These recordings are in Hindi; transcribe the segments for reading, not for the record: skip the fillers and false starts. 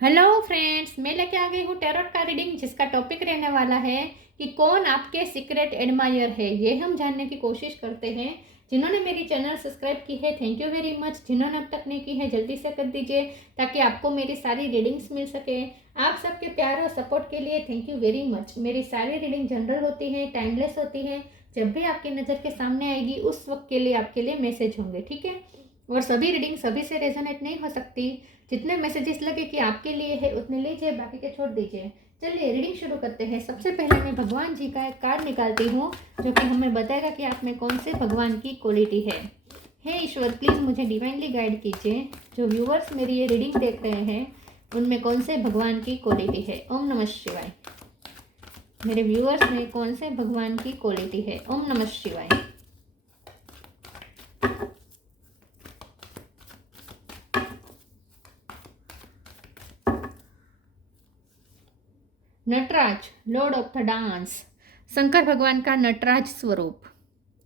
हेलो फ्रेंड्स, मैं लेके आ गई हूँ टैरोट का रीडिंग जिसका टॉपिक रहने वाला है कि कौन आपके सीक्रेट एडमायर है। ये हम जानने की कोशिश करते हैं। जिन्होंने मेरी चैनल सब्सक्राइब की है थैंक यू वेरी मच। जिन्होंने अब तक नहीं की है जल्दी से कर दीजिए ताकि आपको मेरी सारी रीडिंग्स मिल सके। आप सबके प्यार और सपोर्ट के लिए थैंक यू वेरी मच। मेरी सारी रीडिंग जनरल होती है, टाइमलेस होती है। जब भी आपकी नज़र के सामने आएगी उस वक्त के लिए आपके लिए मैसेज होंगे, ठीक है। और सभी रीडिंग सभी से रेजोनेट नहीं हो सकती। जितने मैसेजेस लगे कि आपके लिए है उतने लीजिए, बाकी के छोड़ दीजिए। चलिए रीडिंग शुरू करते हैं। सबसे पहले मैं भगवान जी का एक कार्ड निकालती हूँ जो कि हमें बताएगा कि आप में कौन से भगवान की क्वालिटी है। हे ईश्वर, प्लीज़ मुझे डिवाइनली गाइड कीजिए। जो व्यूवर्स मेरी ये रीडिंग देख रहे हैं उनमें कौन से भगवान की क्वालिटी है। ओम नमः शिवाय। मेरे व्यूवर्स में कौन से भगवान की क्वालिटी है। ओम नमः शिवाय। Nataraja, lord of the dance, Shankar भगवान का नटराज स्वरूप।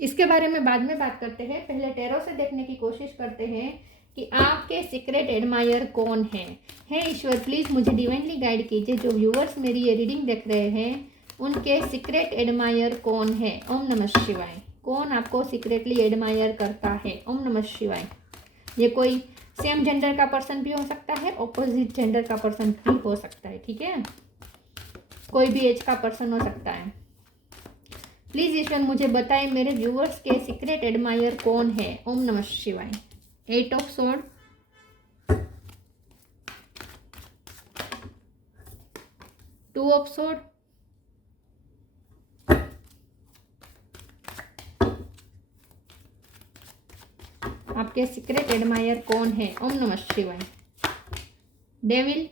इसके बारे में बाद में बात करते हैं। पहले टैरो से देखने की कोशिश करते हैं कि आपके सीक्रेट एडमायर कौन है। हे ईश्वर, प्लीज़ मुझे डिवाइनली गाइड कीजिए। जो व्यूवर्स मेरी ये रीडिंग देख रहे हैं उनके सीक्रेट एडमायर कौन है। ओम नमः शिवाय। कौन आपको सीक्रेटली एडमायर करता है। ओम नमः शिवाय। ये कोई सेम जेंडर का पर्सन भी हो सकता है, ऑपोजिट जेंडर का पर्सन भी हो सकता है, ठीक है। कोई भी एज का पर्सन हो सकता है। प्लीज ईश्वर मुझे बताएं मेरे व्यूवर्स के सीक्रेट एडमायर कौन है। ओम नमः शिवाय। 8 ऑफ सोर्ड, 2 ऑफ सोर्ड, आपके सीक्रेट एडमायर कौन है। ओम नमः शिवाय। Devil,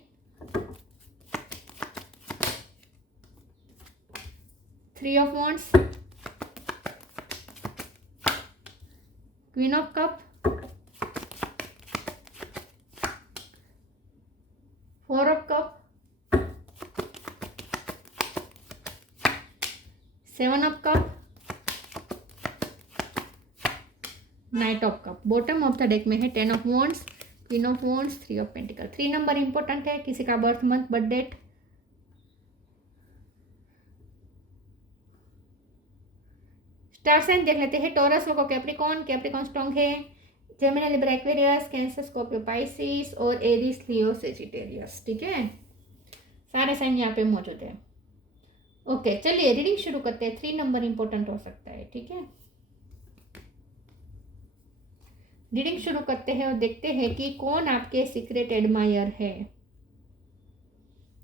3 of wands, queen of cup, 4 of cup, 7 of cup, knight of cup. Bottom of the deck में है 10 of wands, queen of wands, 3 of pentacle. 3 नंबर इंपॉर्टेंट है। किसी का birth month, birth date. Star sign देख लेते हैं। Taurus, Virgo, Capricorn. Capricorn strong है। Gemini, Libra, Aquarius, cancer, Scorpio, Pisces और एरीज, लियो, सेजिटेरियस, ठीक है। सारे साइन यहाँ पे मौजूद है। ओके, चलिए रीडिंग शुरू करते हैं। 3 नंबर इंपॉर्टेंट हो सकता है, ठीक है। रीडिंग शुरू करते हैं और देखते हैं कि कौन आपके सीक्रेट एडमायर है।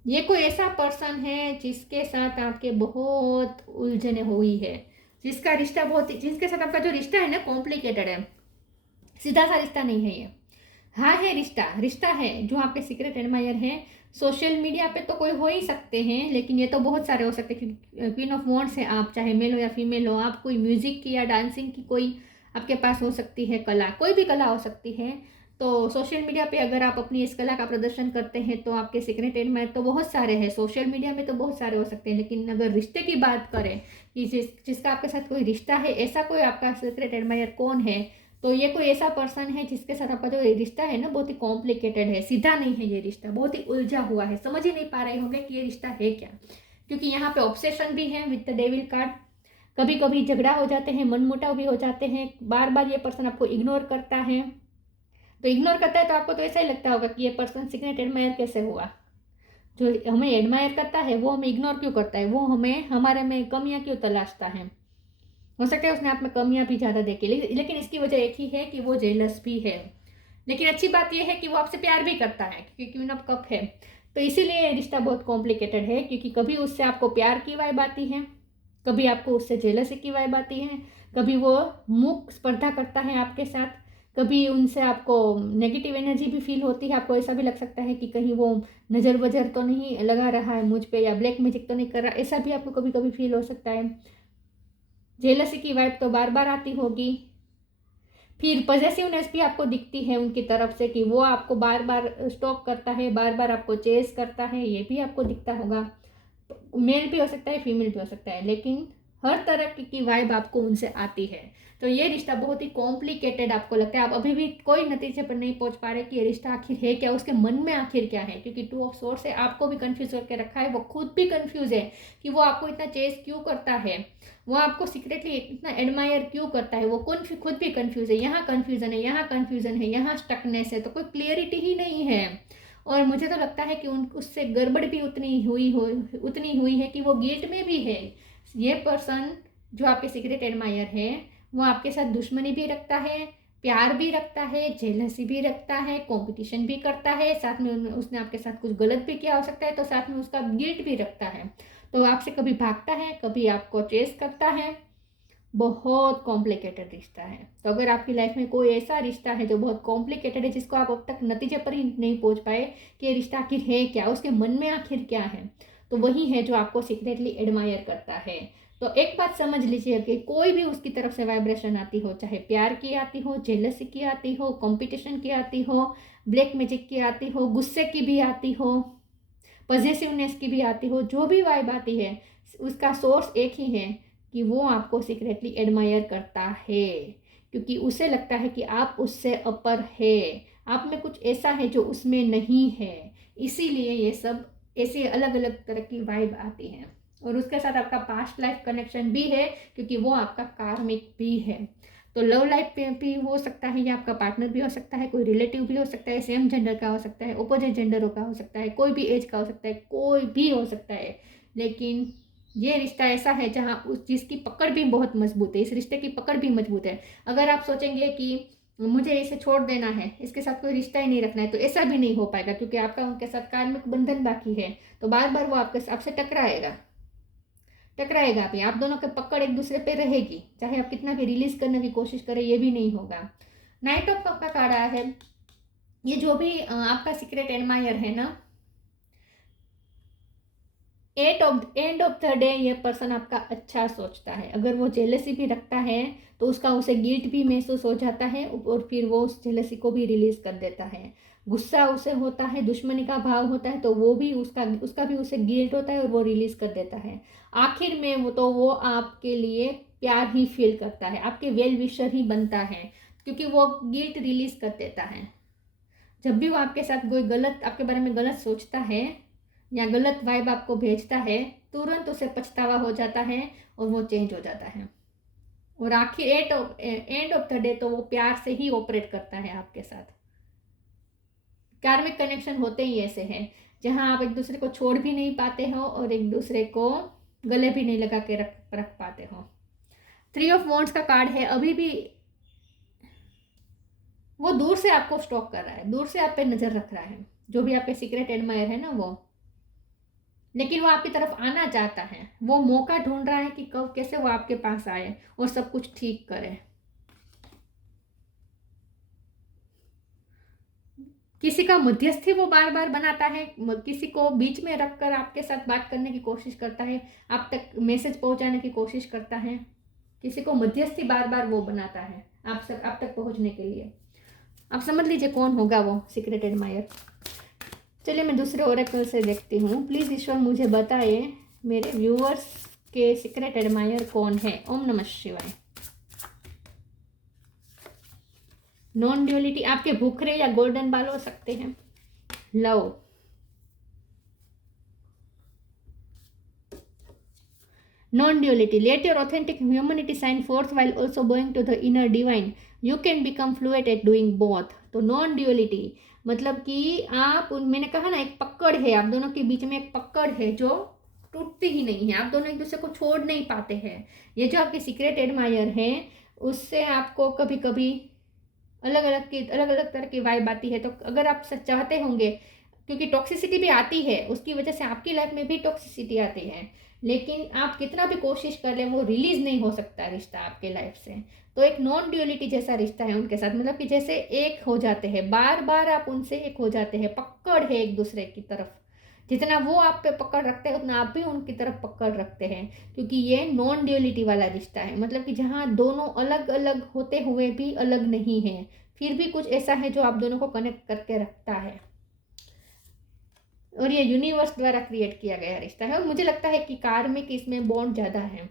ये कोई ऐसा पर्सन है जिसके साथ आपके बहुत उलझने हुई है, जिसका रिश्ता बहुत, जिसके साथ आपका जो रिश्ता है ना कॉम्प्लिकेटेड है, सीधा सा रिश्ता नहीं है ये। हाँ है रिश्ता, रिश्ता है। जो आपके सीक्रेट एडमायर हैं सोशल मीडिया पे तो कोई हो ही सकते हैं, लेकिन ये तो बहुत सारे हो सकते हैं क्योंकि क्वीन ऑफ वॉन्ड्स है। आप चाहे मेल हो या फीमेल हो, आप कोई म्यूजिक की या डांसिंग की कोई आपके पास हो सकती है कला, कोई भी कला हो सकती है। तो सोशल मीडिया पे अगर आप अपनी इस कला का प्रदर्शन करते हैं तो आपके सीक्रेट एडमायर तो बहुत सारे हैं। सोशल मीडिया में तो बहुत सारे हो सकते हैं, लेकिन अगर रिश्ते की बात करें कि जिसका आपके साथ कोई रिश्ता है, ऐसा कोई आपका सीक्रेट एडमायर कौन है, तो ये कोई ऐसा पर्सन है जिसके साथ आपका जो रिश्ता है ना बहुत ही कॉम्प्लिकेटेड है, सीधा नहीं है। ये रिश्ता बहुत ही उलझा हुआ है, समझ ही नहीं पा रहे होंगे कि ये रिश्ता है क्या। क्योंकि यहाँ पे ऑब्सेशन भी है विद द डेविल कार्ड। कभी कभी झगड़ा हो जाते हैं, मनमुटाव भी हो जाते हैं, बार बार ये पर्सन आपको इग्नोर करता है। तो इग्नोर करता है तो आपको तो ऐसा ही लगता होगा कि ये पर्सन सीक्रेट एडमायर कैसे हुआ। जो हमें एडमायर करता है वो हमें इग्नोर क्यों करता है, वो हमें हमारे में कमियां क्यों तलाशता है। हो सकता है उसने आप में कमियां भी ज़्यादा देखी, लेकिन इसकी वजह एक ही है कि वो जेलस भी है। लेकिन अच्छी बात यह है कि वो आपसे प्यार भी करता है क्योंकि क्वीन ऑफ कप है। तो इसीलिए रिश्ता बहुत कॉम्प्लिकेटेड है, क्योंकि कभी उससे आपको प्यार की वाइब आती है, कभी आपको उससे जेलसी की वाइब आती है, कभी वो मुख स्पर्धा करता है आपके साथ, कभी उनसे आपको नेगेटिव एनर्जी भी फील होती है। आपको ऐसा भी लग सकता है कि कहीं वो नज़र वजर तो नहीं लगा रहा है मुझ पे, या ब्लैक मैजिक तो नहीं कर रहा, ऐसा भी आपको कभी कभी फील हो सकता है। जेलसी की वाइब तो बार बार आती होगी। फिर पॉजेसिवनेस भी आपको दिखती है उनकी तरफ से कि वो आपको बार बार स्टॉक करता है, बार बार आपको चेस करता है, ये भी आपको दिखता होगा। मेल भी हो सकता है, फीमेल भी हो सकता है, लेकिन हर तरह की वाइब आपको उनसे आती है। तो ये रिश्ता बहुत ही कॉम्प्लिकेटेड आपको लगता है, आप अभी भी कोई नतीजे पर नहीं पहुंच पा रहे कि ये रिश्ता आखिर है क्या, उसके मन में आखिर क्या है, क्योंकि 2 ऑफ सोर्ड्स है, आपको भी कंफ्यूज करके रखा है, वो खुद भी कंफ्यूज है कि वो आपको इतना चेस क्यों करता है, वो आपको सीक्रेटली इतना एडमायर क्यों करता है, वो खुद भी कंफ्यूज है। यहाँ कन्फ्यूजन है, यहाँ कन्फ्यूजन है, यहाँ स्टकनेस है, तो कोई क्लियरिटी ही नहीं है। और मुझे तो लगता है कि उससे गड़बड़ भी उतनी हुई है कि वो गिल्ट में भी है। ये पर्सन जो आपके सीक्रेट एडमायर है, वो आपके साथ दुश्मनी भी रखता है, प्यार भी रखता है, जेलसी भी रखता है, कंपटीशन भी करता है, साथ में उसने आपके साथ कुछ गलत भी किया हो सकता है, तो साथ में उसका गिल्ट भी रखता है। तो आपसे कभी भागता है, कभी आपको चेस करता है। बहुत कॉम्प्लिकेटेड रिश्ता है। तो अगर आपकी लाइफ में कोई ऐसा रिश्ता है जो बहुत कॉम्प्लिकेटेड है, जिसको आप अब तक नतीजे पर ही नहीं पहुंच पाए कि ये रिश्ता आखिर है क्या, उसके मन में आखिर क्या है, तो वही है जो आपको सीक्रेटली एडमायर करता है। तो एक बात समझ लीजिए कि कोई भी उसकी तरफ से वाइब्रेशन आती हो, चाहे प्यार की आती हो, जेलसी की आती हो, कंपटीशन की आती हो, ब्लैक मैजिक की आती हो, गुस्से की भी आती हो, पॉजिटिवनेस की भी आती हो, जो भी वाइब आती है, उसका सोर्स एक ही है कि वो आपको सीक्रेटली एडमायर करता है, क्योंकि उसे लगता है कि आप उससे अपर है, आप में कुछ ऐसा है जो उसमें नहीं है। इसीलिए ये सब ऐसी अलग अलग तरह की वाइब आती है। और उसके साथ आपका पास्ट लाइफ कनेक्शन भी है, क्योंकि वो आपका कार्मिक भी है। तो लव लाइफ पे भी हो सकता है, या आपका पार्टनर भी हो सकता है, कोई रिलेटिव भी हो सकता है, सेम जेंडर का हो सकता है, अपोजिट जेंडर का हो सकता है, कोई भी एज का हो सकता है, कोई भी हो सकता है। लेकिन ये रिश्ता ऐसा है जहाँ उस चीज़ की पकड़ भी बहुत मजबूत है, इस रिश्ते की पकड़ भी मजबूत है। अगर आप सोचेंगे कि मुझे इसे छोड़ देना है, इसके साथ कोई रिश्ता ही नहीं रखना है, तो ऐसा भी नहीं हो पाएगा, क्योंकि आपका उनके साथ कार्मिक बंधन बाकी है। तो बार बार वो आपसे टकराएगा भी, आप दोनों के पकड़ एक दूसरे पे रहेगी, चाहे आप कितना भी रिलीज करने की कोशिश करें, ये भी नहीं होगा। नाइट ऑफ कप का कार्ड आया है। ये जो भी आपका सीक्रेट एडमायर है ना, एंड ऑफ द डे ये पर्सन आपका अच्छा सोचता है। अगर वो जेलसी भी रखता है तो उसका उसे गिल्ट भी महसूस हो जाता है, और फिर वो उस जेलसी को भी रिलीज कर देता है। गुस्सा उसे होता है, दुश्मनी का भाव होता है, तो वो भी उसका भी उसे गिल्ट होता है और वो रिलीज कर देता है। आखिर में वो आपके लिए प्यार ही फील करता है, आपके वेल विशर ही बनता है, क्योंकि वो गिल्ट रिलीज कर देता है। जब भी वो आपके साथ कोई गलत, आपके बारे में गलत सोचता है या गलत वाइब आपको भेजता है, तुरंत उसे पछतावा हो जाता है और वो चेंज हो जाता है। और आखिर एंड ऑफ द डे तो वो प्यार से ही ऑपरेट करता है आपके साथ। कार्मिक कनेक्शन होते ही ऐसे हैं, जहां आप एक दूसरे को छोड़ भी नहीं पाते हो और एक दूसरे को गले भी नहीं लगा के रख पाते हो। 3 ऑफ वॉन्ड्स का कार्ड है। अभी भी वो दूर से आपको स्टॉक कर रहा है, दूर से आप पे नजर रख रहा है, जो भी आपके सीक्रेट एडमायर है ना वो। लेकिन वो आपकी तरफ आना चाहता है, वो मौका ढूंढ रहा है कि कब कैसे वो आपके पास आए और सब कुछ ठीक करे। किसी का मध्यस्थी वो बार बार बनाता है, किसी को बीच में रखकर आपके साथ बात करने की कोशिश करता है, आप तक मैसेज पहुंचाने की कोशिश करता है। किसी को मध्यस्थी बार बार वो बनाता है आप तक पहुंचने के लिए। आप समझ लीजिए कौन होगा वो सीक्रेट एडमायर। चलिए मैं दूसरे ओरेकल से देखती हूँ। प्लीज़ ईश्वर मुझे बताए मेरे व्यूअर्स के सीक्रेट एडमायर कौन है। ओम नमः शिवाय। नॉन ड्यूअलिटी, आपके भूखरे या गोल्डन बाल हो सकते हैं। Love, non-duality, let your authentic humanity shine forth while also going to the inner divine. You can become fluent at doing both. तो non-duality मतलब कि मैंने कहा ना, एक पकड़ है, आप दोनों के बीच में एक पकड़ है जो टूटती ही नहीं है, आप दोनों एक दूसरे को छोड़ नहीं पाते हैं। ये जो आपके सीक्रेट एडमायर है, उससे आपको कभी कभी अलग अलग तरह की वाइब आती है। तो अगर आप चाहते होंगे, क्योंकि टॉक्सिसिटी भी आती है, उसकी वजह से आपकी लाइफ में भी टॉक्सिसिटी आती है, लेकिन आप कितना भी कोशिश कर ले वो रिलीज नहीं हो सकता रिश्ता आपके लाइफ से। तो एक नॉन ड्यूअलिटी जैसा रिश्ता है उनके साथ, मतलब कि जैसे एक हो जाते हैं, बार बार आप उनसे एक हो जाते हैं, पकड़ है एक दूसरे की तरफ। जितना वो आप पे पकड़ रखते हैं उतना आप भी उनकी तरफ पकड़ रखते हैं, क्योंकि ये नॉन ड्यूअलिटी वाला रिश्ता है। मतलब कि जहाँ दोनों अलग अलग होते हुए भी अलग नहीं है, फिर भी कुछ ऐसा है जो आप दोनों को कनेक्ट करके रखता है। और ये यूनिवर्स द्वारा क्रिएट किया गया रिश्ता है, और मुझे लगता है कि कार्मिक इसमें बॉन्ड ज़्यादा है।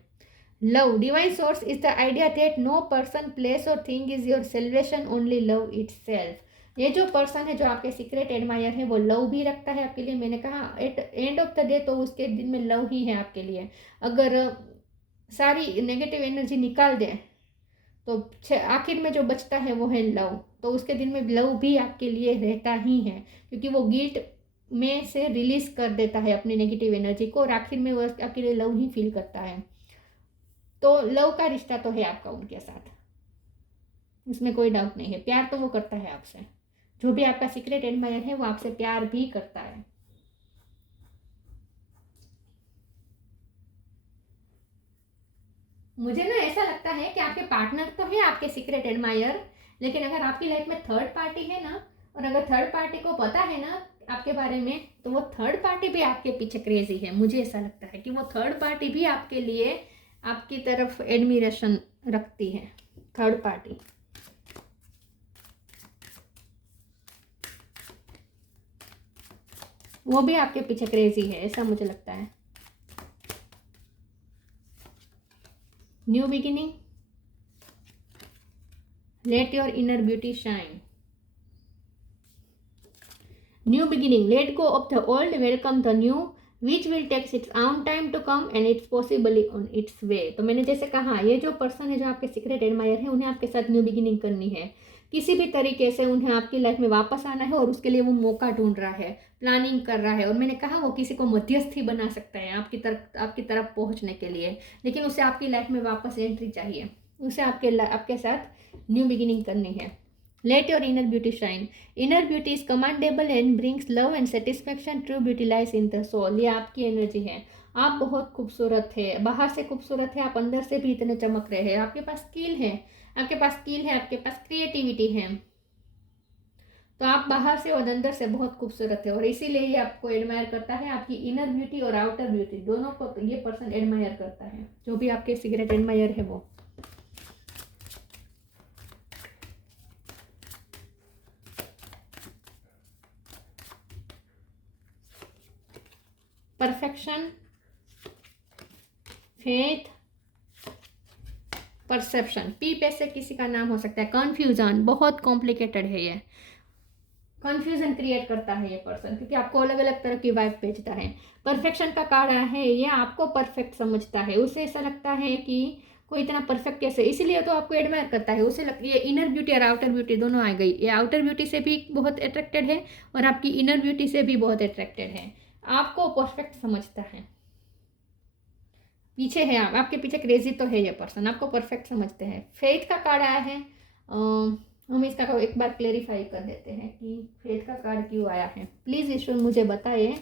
Love divine source is the idea that no person place or thing is your salvation, only love itself. ये जो पर्सन है जो आपके सीक्रेट एडमायर है वो लव भी रखता है आपके लिए। मैंने कहा at end of the day तो उसके दिन में लव ही है आपके लिए। अगर सारी नेगेटिव एनर्जी निकाल दें तो आखिर में जो बचता है वो है लव। तो उसके दिन में लव भी आपके लिए रहता ही है, क्योंकि वो गिल्ट में से रिलीज कर देता है अपनी नेगेटिव एनर्जी को, और आखिर में वो आपके लिए लव ही फील करता है। तो लव का रिश्ता तो है आपका उनके साथ, इसमें कोई डाउट नहीं है। प्यार तो वो करता है आपसे, जो भी आपका सीक्रेट एडमायर है वो आपसे प्यार भी करता है। मुझे ना ऐसा लगता है कि आपके पार्टनर तो है आपके सीक्रेट एडमायर, लेकिन अगर आपकी लाइफ में थर्ड पार्टी है ना, और अगर थर्ड पार्टी को पता है ना आपके बारे में, तो वो थर्ड पार्टी भी आपके पीछे क्रेजी है। मुझे ऐसा लगता है कि वो थर्ड पार्टी भी आपके लिए आपकी तरफ एडमिरेशन रखती है। थर्ड पार्टी वो भी आपके पीछे क्रेजी है, ऐसा मुझे लगता है। New beginning, let your inner beauty shine. New beginning, let go of the old, welcome the new, which will takes its own time to come and it's possibly on its way. तो मैंने जैसे कहा, ये जो पर्सन है जो आपके सीक्रेट एडमायर है, उन्हें आपके साथ न्यू बिगिनिंग करनी है। किसी भी तरीके से उन्हें आपकी लाइफ में वापस आना है, और उसके लिए वो मौका ढूंढ रहा है, प्लानिंग कर रहा है। और मैंने कहा वो किसी को मध्यस्थी बना सकता है आपकी तरफ पहुंचने के लिए, लेकिन उसे आपकी लाइफ में वापस एंट्री चाहिए, उसे आपके साथ न्यू बिगिनिंग करनी है। Let your inner beauty shine, inner beauty is commendable and brings love and satisfaction, true beauty lies in the soul. ये आपकी एनर्जी है, आप बहुत खूबसूरत है, बाहर से खूबसूरत है, आप अंदर से भी इतने चमक रहे हैं। आपके पास स्किल है, आपके पास क्रिएटिविटी है, तो आप बाहर से और अंदर से बहुत खूबसूरत है, और इसीलिए ये आपको एडमायर करता है। आपकी इनर ब्यूटी और आउटर ब्यूटी दोनों को ये पर्सन एडमायर करता है, जो भी आपके सीक्रेट एडमायर है वो। परफेक्शन, फेथ, परसेप्शन, पी पे से किसी का नाम हो सकता है। कन्फ्यूजन, बहुत कॉम्प्लिकेटेड है ये, कन्फ्यूजन क्रिएट करता है ये पर्सन, क्योंकि आपको अलग अलग तरह की वाइब भेजता है। परफेक्शन का कार्ड है, ये आपको परफेक्ट समझता है, उसे ऐसा लगता है कि कोई इतना परफेक्ट कैसे, इसीलिए तो आपको एडमायर करता है। उसे ये इनर ब्यूटी और आउटर ब्यूटी दोनों आ गई। ये आउटर ब्यूटी से भी बहुत अट्रैक्टेड है, और आपकी इनर ब्यूटी से भी बहुत अट्रैक्टेड है, आपको परफेक्ट समझता है। पीछे है आपके पीछे क्रेजी तो है ये पर्सन, आपको परफेक्ट समझते हैं। फेथ का कार्ड आया है, हम इसका एक बार क्लेरिफाई कर देते हैं कि फेथ का कार्ड क्यों आया है। प्लीज़ ईश्वर मुझे बताइए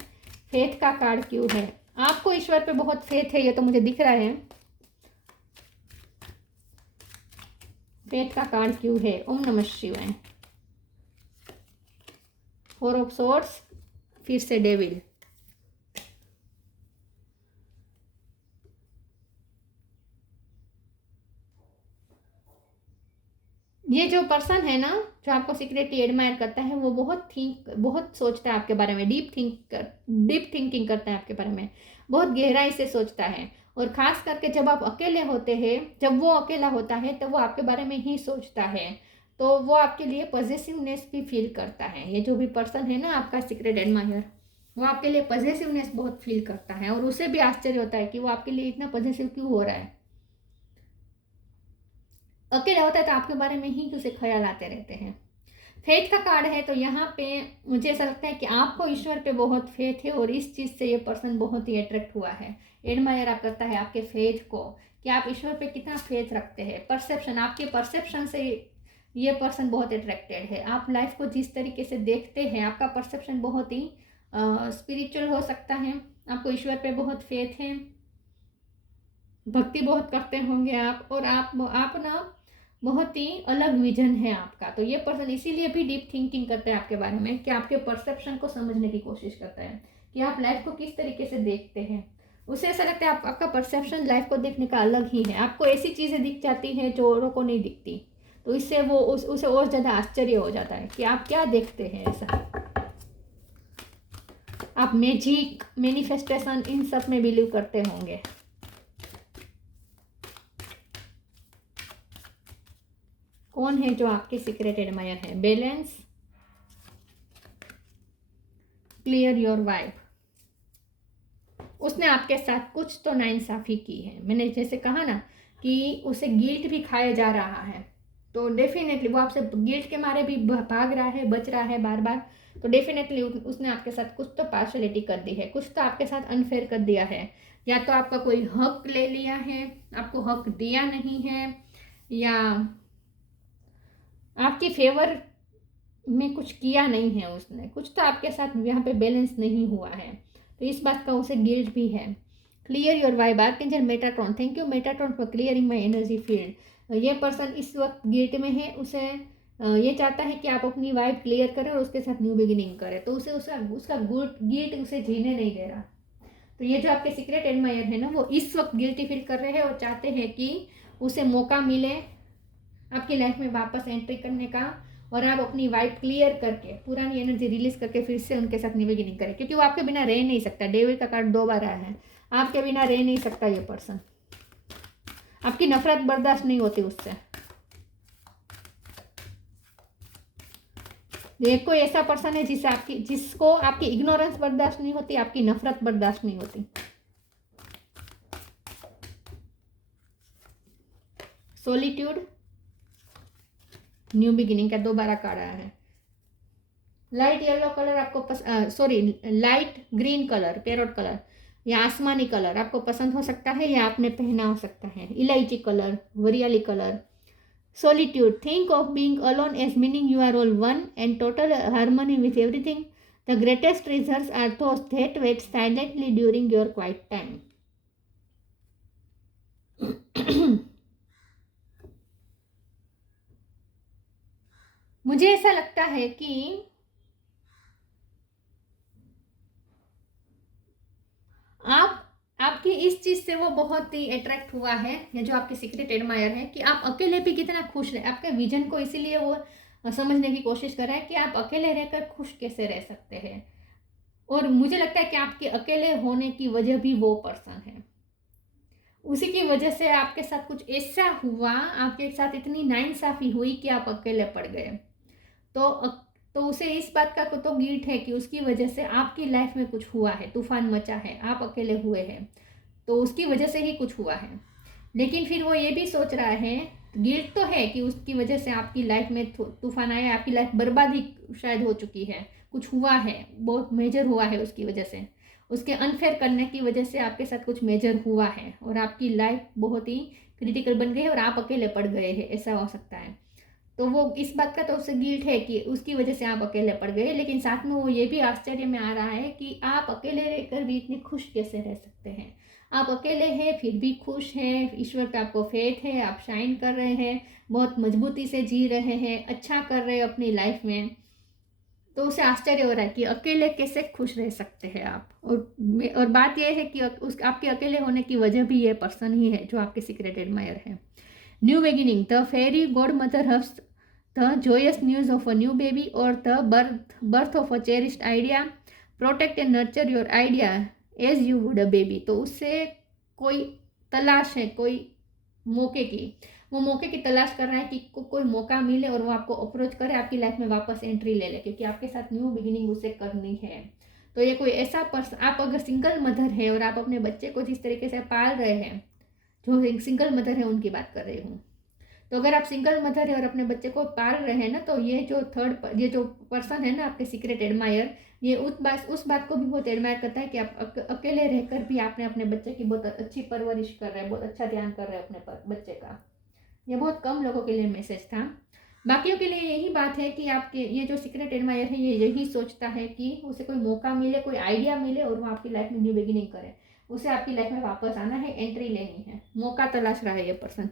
फेथ का कार्ड क्यों है। आपको ईश्वर पे बहुत फेथ है, ये तो मुझे दिख रहा है। फेथ का कार्ड क्यों है? ओम नमः शिवाय। 4 ऑफ सोर्ड्स, फिर से डेविल। ये जो पर्सन है ना, जो आपको सीक्रेटली एडमायर करता है, वो बहुत सोचता है आपके बारे में, डीप थिंकिंग करता है आपके बारे में, बहुत गहराई से सोचता है। और ख़ास करके जब आप अकेले होते हैं, जब वो अकेला होता है, तो वो आपके बारे में ही सोचता है। तो वो आपके लिए पॉजिटिवनेस भी फील करता है। ये जो भी पर्सन है ना आपका सीक्रेट एडमायर, वो आपके लिए पॉजिटिवनेस बहुत फील करता है, और उसे भी आश्चर्य होता है कि वो आपके लिए इतना पॉजिटिव क्यों हो रहा है। अकेला होता है तो आपके बारे में ही उसे ख्याल आते रहते हैं। फेथ का कार्ड है, तो यहाँ पे मुझे ऐसा लगता है कि आपको ईश्वर पे बहुत फेथ है, और इस चीज़ से ये पर्सन बहुत ही अट्रैक्ट हुआ है, एडमायर करता है आपके फेथ को, कि आप ईश्वर पे कितना फेथ रखते हैं। परसेप्शन, आपके परसेप्शन से ये पर्सन बहुत अट्रैक्टेड है। आप लाइफ को जिस तरीके से देखते हैं, आपका परसेप्शन बहुत ही स्पिरिचुअल हो सकता है। आपको ईश्वर पे बहुत फेथ है, भक्ति बहुत करते होंगे आप, और आप ना बहुत ही अलग विजन है आपका। तो ये पर्सन इसीलिए भी डीप थिंकिंग करता है आपके बारे में, कि आपके परसेप्शन को समझने की कोशिश करता है, कि आप लाइफ को किस तरीके से देखते हैं। उसे ऐसा लगता है आपका परसेप्शन लाइफ को देखने का अलग ही है। आपको ऐसी चीज़ें दिख जाती हैं जो औरों को नहीं दिखती, तो इससे वो उसे और ज़्यादा आश्चर्य हो जाता है कि आप क्या देखते हैं ऐसा। आप मैजिक, मैनिफेस्टेशन, इन सब में बिलीव करते होंगे। कौन है जो आपके सीक्रेट एडमायर है? Balance, clear your vibe. उसने आपके साथ कुछ तो नाइंसाफ़ी की है। मैंने जैसे कहा ना कि उसे गिल्ट भी खाया जा रहा है, तो डेफिनेटली वो आपसे गिल्ट के मारे भी भाग रहा है, बच रहा है बार बार। तो डेफिनेटली उसने आपके साथ कुछ तो पार्शलिटी कर दी है, कुछ तो आपके साथ अनफेयर कर दिया है। या तो आपका कोई हक ले लिया है, आपको हक दिया नहीं है, या आपकी फेवर में कुछ किया नहीं है उसने। कुछ तो आपके साथ यहाँ पे बैलेंस नहीं हुआ है, तो इस बात का उसे गिल्ट भी है। Clear your vibe. Archangel Metatron, thank you Metatron for clearing my energy field. ये पर्सन इस वक्त गिल्ट में है, उसे ये चाहता है कि आप अपनी वाइब क्लियर करें और उसके साथ न्यू बिगिनिंग करें, तो उसे उसका गिल्ट उसे जीने नहीं दे रहा। तो ये जो आपके सीक्रेट एडमायर है ना, वो इस वक्त गिल्टी फील कर रहे हैं और चाहते हैं कि उसे मौका मिले आपकी लाइफ में वापस एंट्री करने का, और आप अपनी वाइब क्लियर करके पुरानी एनर्जी रिलीज करके फिर से उनके साथ न्यू बिगिनिंग करें, क्योंकि वो आपके बिना रह नहीं सकता। डेविल का कार्ड 2 बार आया है, आपके बिना रह नहीं सकता ये पर्सन। आपकी नफरत बर्दाश्त नहीं होती उससे। ये कोई ऐसा पर्सन है जिसको आपकी इग्नोरेंस बर्दाश्त नहीं होती, आपकी नफरत बर्दाश्त नहीं होती। सॉलिट्यूड, न्यू बिगिनिंग का 2 बार कार्ड आया है। लाइट येलो कलर आपको sorry light green colour, parrot colour या आसमानी कलर आपको पसंद हो सकता है, या आपने पहना हो सकता है। इलायची कलर, वरियाली colour. Solitude, think of being alone as meaning you are all one and total harmony with everything. The greatest treasures are those that wait silently during your quiet time. मुझे ऐसा लगता है कि आपकी इस चीज से वो बहुत ही अट्रैक्ट हुआ है, या जो आपकी सीक्रेट एडमायर है, कि आप अकेले भी कितना खुश रहे। आपके विजन को इसीलिए वो समझने की कोशिश कर रहा है कि आप अकेले रहकर खुश कैसे रह सकते हैं। और मुझे लगता है कि आपके अकेले होने की वजह भी वो पर्सन है। उसी की वजह से आपके साथ कुछ ऐसा हुआ, आपके साथ इतनी नाइंसाफी हुई कि आप अकेले पड़ गए। तो उसे इस बात का तो गिल्ट है कि उसकी वजह से आपकी लाइफ में कुछ हुआ है, तूफान मचा है, आप अकेले हुए हैं, तो उसकी वजह से ही कुछ हुआ है। लेकिन फिर वो ये भी सोच रहा है, गिल्ट तो है कि उसकी वजह से आपकी लाइफ में तूफान आया, आपकी लाइफ बर्बाद ही शायद हो चुकी है, कुछ हुआ है, बहुत मेजर हुआ है उसकी वजह से, उसके अनफेयर करने की वजह से आपके साथ कुछ मेजर हुआ है और आपकी लाइफ बहुत ही क्रिटिकल बन गई है और आप अकेले पड़ गए हैं, ऐसा हो सकता है। तो वो इस बात का तो उससे गिल्ट है कि उसकी वजह से आप अकेले पड़ गए, लेकिन साथ में वो ये भी आश्चर्य में आ रहा है कि आप अकेले रहकर भी इतने खुश कैसे रह सकते हैं। आप अकेले हैं फिर भी खुश हैं, ईश्वर पे आपको फेथ है, आप शाइन कर रहे हैं, बहुत मजबूती से जी रहे हैं, अच्छा कर रहे हैं अपनी लाइफ में। तो उसे आश्चर्य हो रहा है कि अकेले कैसे खुश रह सकते हैं आप। और बात यह है कि आपके अकेले होने की वजह भी ये पर्सन ही है जो आपके सीक्रेट एडमायर है। New beginning, the fairy godmother has the joyous news of a new baby or the birth of a cherished idea. Protect and nurture your idea as you would a baby. तो उससे कोई तलाश है, कोई मौके की, वो मौके की तलाश कर रहा है कि कोई मौका मिले और वो आपको अप्रोच करे, आपकी लाइफ में वापस एंट्री ले ले, क्योंकि आपके साथ न्यू बिगिनिंग उसे करनी है। तो ये कोई ऐसा पर्सन, आप अगर सिंगल मदर है और आप अपने बच्चे को जिस तरीके से पाल रहे हैं, जो सिंगल मदर है उनकी बात कर रही हूँ, तो अगर आप सिंगल मदर है और अपने बच्चे को पाल रहे हैं ना, तो ये जो पर्सन है ना आपके सीक्रेट एडमायर, ये उस बात को भी बहुत एडमायर करता है कि आप अकेले रहकर भी आपने अपने बच्चे की बहुत अच्छी परवरिश कर रहे हैं, बहुत अच्छा ध्यान कर रहे हैं अपने बच्चे का। ये बहुत कम लोगों के लिए मैसेज था, बाकियों के लिए यही बात है कि आपके ये जो सीक्रेट एडमायर है ये यही सोचता है कि उसे कोई मौका मिले, कोई आइडिया मिले और वो आपकी लाइफ में न्यू बिगिनिंग करे, उसे आपकी लाइफ में वापस आना है, एंट्री लेनी है, मौका तलाश रहा है ये person.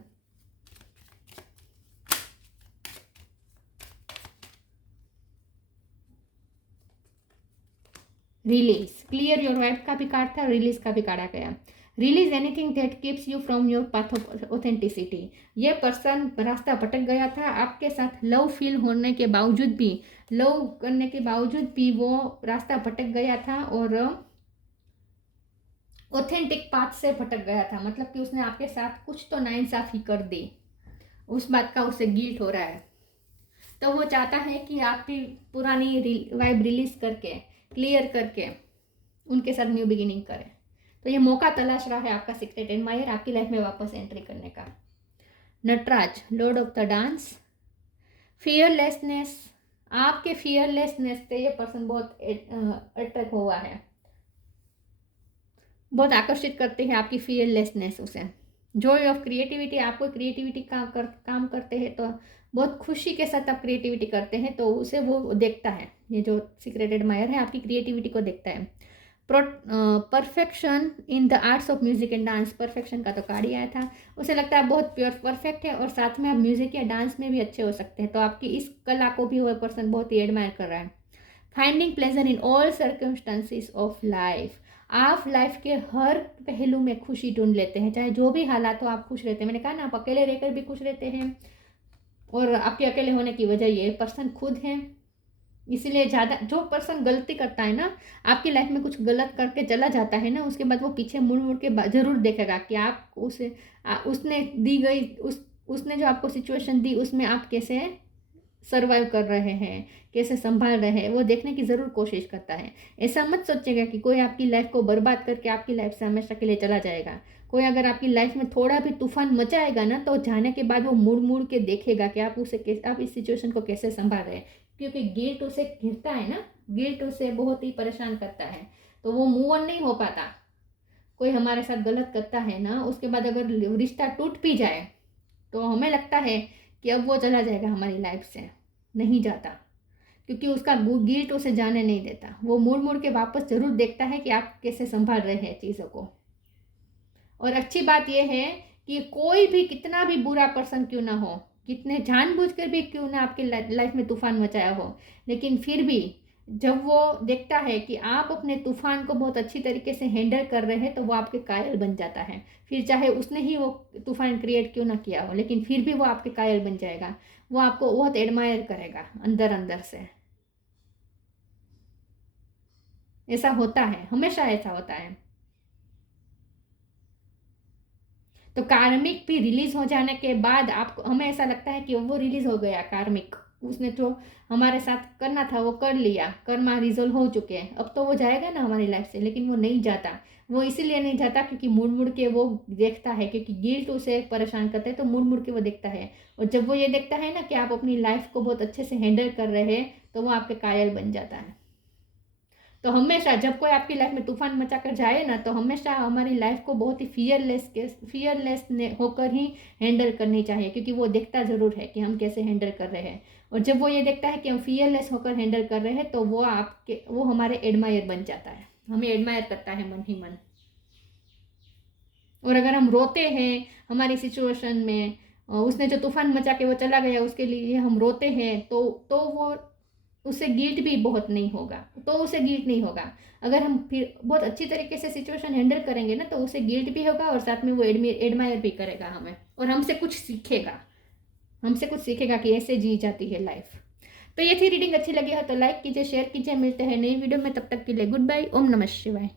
Release, clear your vibe का भी कार्ड था, रिलीज का भी कार्ड आ गया। Release anything that keeps you from your path of authenticity. ये पर्सन रास्ता भटक गया था, आपके साथ लव फील होने के बावजूद भी, लव करने के बावजूद भी वो रास्ता भटक गया था और ऑथेंटिक पाथ से भटक गया था। मतलब कि उसने आपके साथ कुछ तो नाइंसाफ़ी कर दी, उस बात का उसे गिल्ट हो रहा है। तो वो चाहता है कि आप भी पुरानी वाइब रिलीज करके, क्लियर करके उनके साथ न्यू बिगिनिंग करें। तो ये मौका तलाश रहा है आपका सीक्रेट एडमायर आपकी लाइफ में वापस एंट्री करने का। Nataraja, lord of the dance, fearlessness, आपके फियरलेसनेस से ये पर्सन बहुत अट्रैक्ट हुआ है, बहुत आकर्षित करते हैं आपकी फियरलेसनेस उसे। जॉय ऑफ क्रिएटिविटी, आपको क्रिएटिविटी का काम करते हैं तो बहुत खुशी के साथ आप क्रिएटिविटी करते हैं तो उसे वो देखता है, ये जो सीक्रेट एडमायर है आपकी क्रिएटिविटी को देखता है। Perfection in the arts of music and dance, perfection का तो कार्ड ही आया था, उसे लगता है बहुत प्योर परफेक्ट है और साथ में आप म्यूजिक या डांस में भी अच्छे हो सकते हैं, तो आपकी इस कला को भी वह पर्सन बहुत ही एडमायर कर रहा है। Finding pleasure in all circumstances of life, आप लाइफ के हर पहलू में खुशी ढूंढ लेते हैं, चाहे जो भी हालात हो आप खुश रहते हैं। मैंने कहा ना आप अकेले रहकर भी खुश रहते हैं और आपके अकेले होने की वजह ये पर्सन खुद है। इसीलिए ज़्यादा जो पर्सन गलती करता है ना, आपकी लाइफ में कुछ गलत करके चला जाता है ना, उसके बाद वो पीछे मुड़ मुड़ के ज़रूर देखेगा कि आप उसने दी गई उसने जो आपको सिचुएशन दी उसमें आप कैसे सर्वाइव कर रहे हैं, कैसे संभाल रहे हैं, वो देखने की ज़रूर कोशिश करता है। ऐसा मत सोचिएगा कि कोई आपकी लाइफ को बर्बाद करके आपकी लाइफ से हमेशा के लिए चला जाएगा। कोई अगर आपकी लाइफ में थोड़ा भी तूफान मचाएगा ना, तो जाने के बाद वो मुड़ मुड़ के देखेगा कि आप इस सिचुएशन को कैसे संभाल रहे हैं, क्योंकि गिल्ट उसे घिरता है ना, गिल्ट उसे बहुत ही परेशान करता है, तो वो मूव ऑन नहीं हो पाता। कोई हमारे साथ गलत करता है ना, उसके बाद अगर रिश्ता टूट भी जाए तो हमें लगता है कि अब वो चला जाएगा हमारी लाइफ से, नहीं जाता, क्योंकि उसका गिल्ट उसे जाने नहीं देता। वो मुड़ मुड़ के वापस जरूर देखता है कि आप कैसे संभाल रहे हैं चीज़ों को। और अच्छी बात यह है कि कोई भी कितना भी बुरा पर्सन क्यों ना हो, कितने जानबूझकर भी क्यों ना आपके लाइफ में तूफान मचाया हो, लेकिन फिर भी जब वो देखता है कि आप अपने तूफान को बहुत अच्छी तरीके से हैंडल कर रहे हैं तो वो आपके कायल बन जाता है। फिर चाहे उसने ही वो तूफान क्रिएट क्यों ना किया हो, लेकिन फिर भी वो आपके कायल बन जाएगा। वो आपको बहुत एडमायर करेगा अंदर अंदर से। ऐसा होता है, हमेशा ऐसा होता है। तो कार्मिक भी रिलीज हो जाने के बाद आपको हमें ऐसा लगता है कि वो रिलीज हो गया कार्मिक, उसने जो हमारे साथ करना था वो कर लिया, कर्मा रिजोल्व हो चुके हैं, अब तो वो जाएगा ना हमारी लाइफ से। लेकिन वो नहीं जाता, वो इसीलिए नहीं जाता क्योंकि मुड़ मुड़ के वो देखता है, क्योंकि गिल्ट उसे परेशान करता है, तो मुड़ मुड़ के वो देखता है। और जब वो ये देखता है ना कि आप अपनी लाइफ को बहुत अच्छे से हैंडल कर रहे हैं, तो वो आपके कायल बन जाता है। तो हमेशा जब कोई आपकी लाइफ में तूफान मचा कर जाए ना, तो हमेशा हमारी लाइफ को बहुत ही फियरलेस होकर ही हैंडल करनी चाहिए, क्योंकि वो देखता ज़रूर है कि हम कैसे हैंडल कर रहे हैं। और जब वो ये देखता है कि हम फियरलेस होकर हैंडल कर रहे हैं, तो वो हमारे एडमायर बन जाता है, हमें एडमायर करता है मन ही मन। और अगर हम रोते हैं हमारी सिचुएशन में, उसने जो तूफान मचा के वो चला गया उसके लिए हम रोते हैं, तो वो उसे गिल्ट भी बहुत नहीं होगा, तो उसे गिल्ट नहीं होगा। अगर हम फिर बहुत अच्छी तरीके से सिचुएशन हैंडल करेंगे ना, तो उसे गिल्ट भी होगा और साथ में वो एडमायर भी करेगा हमें, और हमसे कुछ सीखेगा कि ऐसे जी जाती है लाइफ। तो ये थी रीडिंग। अच्छी लगी हो तो लाइक कीजिए, शेयर कीजिए। मिलते हैं नई वीडियो में, तब तक के लिए गुड बाय। ओम नमः शिवाय।